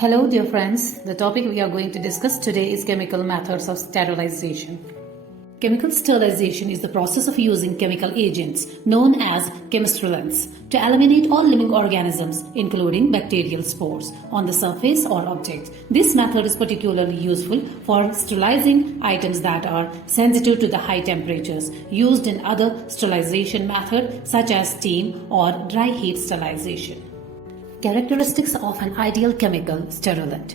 Hello dear friends, the topic we are going to discuss today is chemical methods of sterilization. Chemical sterilization is the process of using chemical agents known as chemistolants to eliminate all living organisms including bacterial spores on the surface or objects. This method is particularly useful for sterilizing items that are sensitive to the high temperatures used in other sterilization methods such as steam or dry heat sterilization. Characteristics of an ideal chemical sterilant.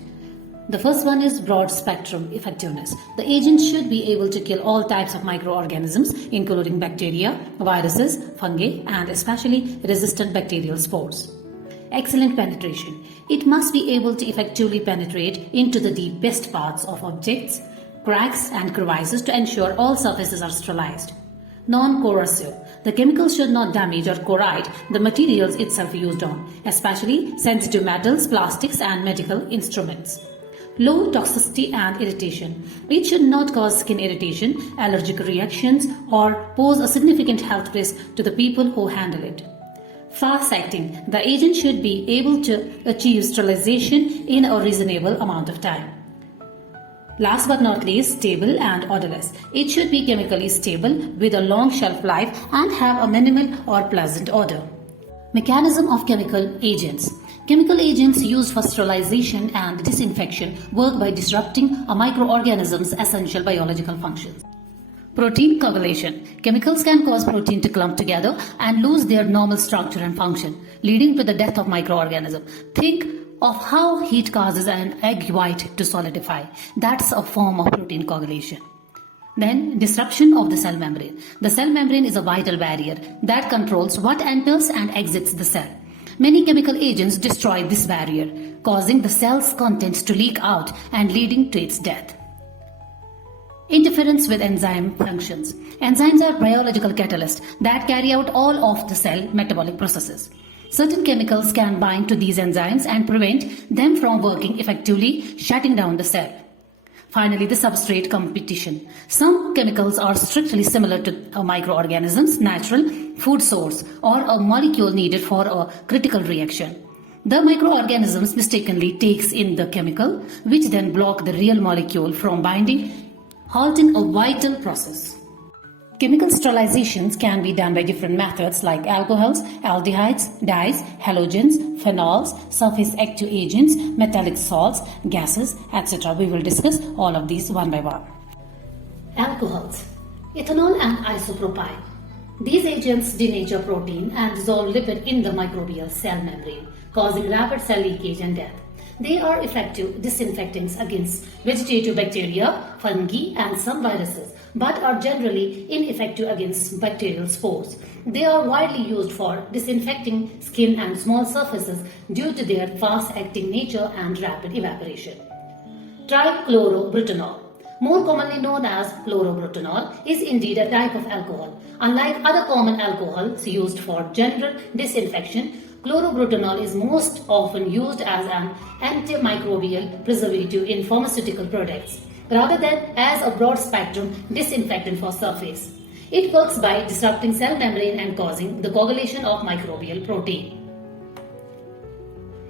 The first one is broad spectrum effectiveness. The agent should be able to kill all types of microorganisms including bacteria, viruses, fungi and especially resistant bacterial spores. Excellent penetration. It must be able to effectively penetrate into the deepest parts of objects, cracks and crevices to ensure all surfaces are sterilized. Non-corrosive. The chemical should not damage or corrode the materials itself used on, especially sensitive metals, plastics and medical instruments. Low toxicity and irritation. It should not cause skin irritation, allergic reactions or pose a significant health risk to the people who handle it. Fast acting. The agent should be able to achieve sterilization in a reasonable amount of time. Last but not least, stable and odorless. It should be chemically stable with a long shelf life and have a minimal or pleasant odor. Mechanism of chemical agents. Chemical agents used for sterilization and disinfection work by disrupting a microorganism's essential biological functions. Protein coagulation. Chemicals can cause protein to clump together and lose their normal structure and function, leading to the death of microorganism. Think of how heat causes an egg white to solidify. That's a form of protein coagulation. Then, disruption of the cell membrane. The cell membrane is a vital barrier that controls what enters and exits the cell. Many chemical agents destroy this barrier, causing the cell's contents to leak out and leading to its death. Interference with enzyme functions. Enzymes are biological catalysts that carry out all of the cell metabolic processes. Certain chemicals can bind to these enzymes and prevent them from working effectively, shutting down the cell. Finally, the substrate competition. Some chemicals are strictly similar to a microorganism's natural food source or a molecule needed for a critical reaction. The microorganisms mistakenly takes in the chemical, which then block the real molecule from binding, halting a vital process. Chemical sterilizations can be done by different methods like alcohols, aldehydes, dyes, halogens, phenols, surface active agents, metallic salts, gases, etc. We will discuss all of these one by one. Alcohols, ethanol and isopropyl. These agents denature protein and dissolve lipid in the microbial cell membrane, causing rapid cell leakage and death. They are effective disinfectants against vegetative bacteria, fungi and some viruses, but are generally ineffective against bacterial spores. They are widely used for disinfecting skin and small surfaces due to their fast-acting nature and rapid evaporation. Trichlorobutanol, more commonly known as chlorobutanol, is indeed a type of alcohol. Unlike other common alcohols used for general disinfection, chlorobutanol is most often used as an antimicrobial preservative in pharmaceutical products, rather than as a broad-spectrum disinfectant for surface. It works by disrupting cell membrane and causing the coagulation of microbial protein.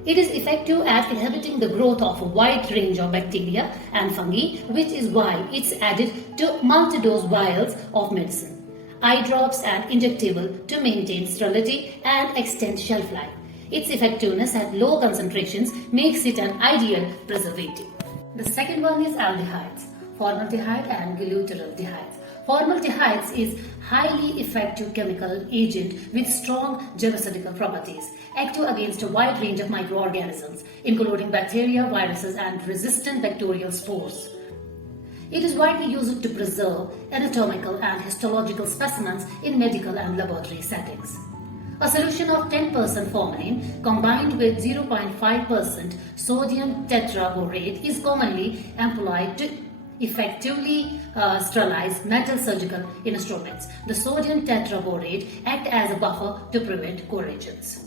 It is effective at inhibiting the growth of a wide range of bacteria and fungi, which is why it's added to multi-dose vials of medicine, eye drops and injectable to maintain sterility and extend shelf life. Its effectiveness at low concentrations makes it an ideal preservative. The second one is aldehydes, formaldehyde and glyceraldehydes. Formaldehydes is highly effective chemical agent with strong germicidal properties, active against a wide range of microorganisms, including bacteria, viruses and resistant bacterial spores. It is widely used to preserve anatomical and histological specimens in medical and laboratory settings. A solution of 10% formalin combined with 0.5% sodium tetraborate is commonly employed to effectively sterilize metal surgical instruments. The sodium tetraborate acts as a buffer to prevent corrosions.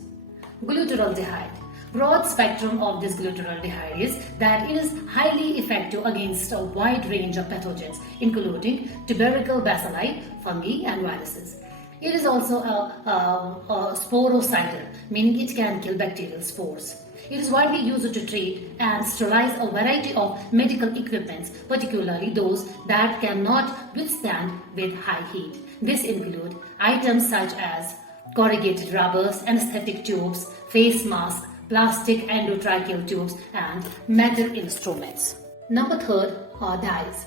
Glyceraldehyde. Broad spectrum of this glyceraldehyde is that it is highly effective against a wide range of pathogens, including tubercle bacilli, fungi and viruses. It is also a sporocidal, meaning it can kill bacterial spores. It is widely used to treat and sterilize a variety of medical equipments, particularly those that cannot withstand with high heat. This include items such as corrugated rubbers, anesthetic tubes, face masks, plastic endotracheal tubes, and metal instruments. Number third are dyes.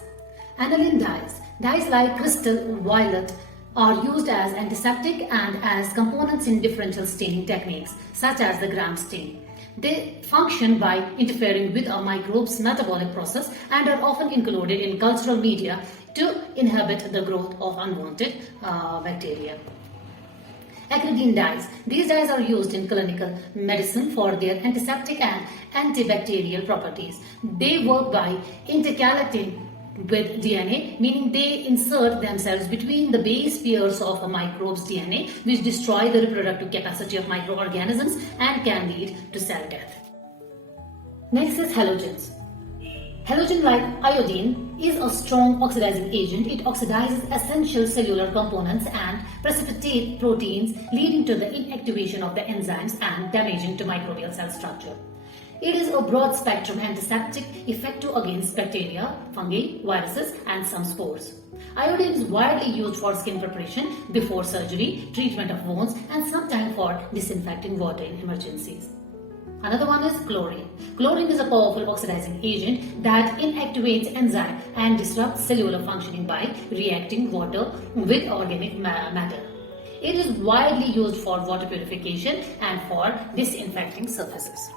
Aniline dyes. Dyes like crystal violet are used as antiseptic and as components in differential staining techniques, such as the gram stain. They function by interfering with a microbe's metabolic process and are often included in cultural media to inhibit the growth of unwanted bacteria. Acridine dyes. These dyes are used in clinical medicine for their antiseptic and antibacterial properties. They work by intercalating with DNA, meaning they insert themselves between the base pairs of a microbe's DNA, which destroy the reproductive capacity of microorganisms and can lead to cell death. Next is halogens. Halogen, like iodine, is a strong oxidizing agent. It oxidizes essential cellular components and precipitate proteins, leading to the inactivation of the enzymes and damaging to microbial cell structure. It is a broad-spectrum antiseptic effective against bacteria, fungi, viruses, and some spores. Iodine is widely used for skin preparation before surgery, treatment of wounds, and sometimes for disinfecting water in emergencies. Another one is chlorine. Chlorine is a powerful oxidizing agent that inactivates enzyme and disrupts cellular functioning by reacting water with organic matter. It is widely used for water purification and for disinfecting surfaces.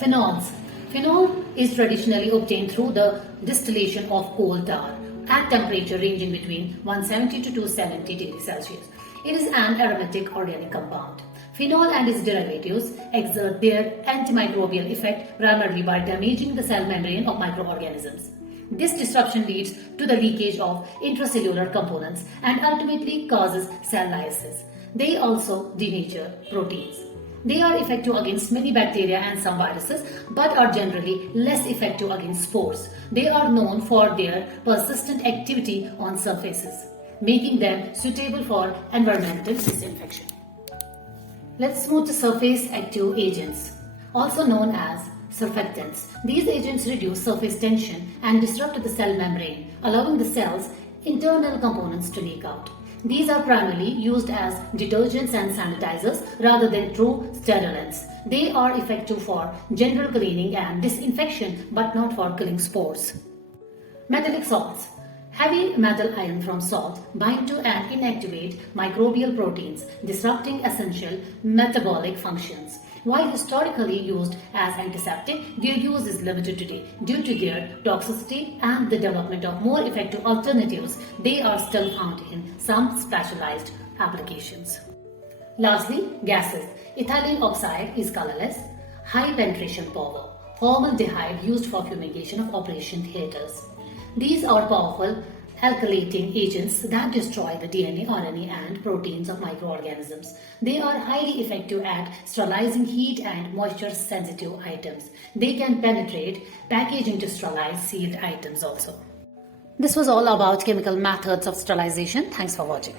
Phenols. Phenol is traditionally obtained through the distillation of coal tar at temperature ranging between 170 to 270 degrees Celsius. It is an aromatic organic compound. Phenol and its derivatives exert their antimicrobial effect primarily by damaging the cell membrane of microorganisms. This disruption leads to the leakage of intracellular components and ultimately causes cell lysis. They also denature proteins. They are effective against many bacteria and some viruses, but are generally less effective against spores. They are known for their persistent activity on surfaces, making them suitable for environmental disinfection. Let's move to surface active agents, also known as surfactants. These agents reduce surface tension and disrupt the cell membrane, allowing the cell's internal components to leak out. These are primarily used as detergents and sanitizers rather than true sterilants. They are effective for general cleaning and disinfection, but not for killing spores. Metallic salts. Heavy metal ion from salt bind to and inactivate microbial proteins, disrupting essential metabolic functions. While historically used as antiseptic, their use is limited today due to their toxicity and the development of more effective alternatives. They are still found in some specialized applications. Lastly, gases. Ethylene oxide is colorless, high penetration power. Formaldehyde used for fumigation of operation theaters. These are powerful alkylating agents that destroy the DNA, RNA, and proteins of microorganisms. They are highly effective at sterilizing heat and moisture-sensitive items. They can penetrate packaging to sterilize sealed items also. This was all about chemical methods of sterilization. Thanks for watching.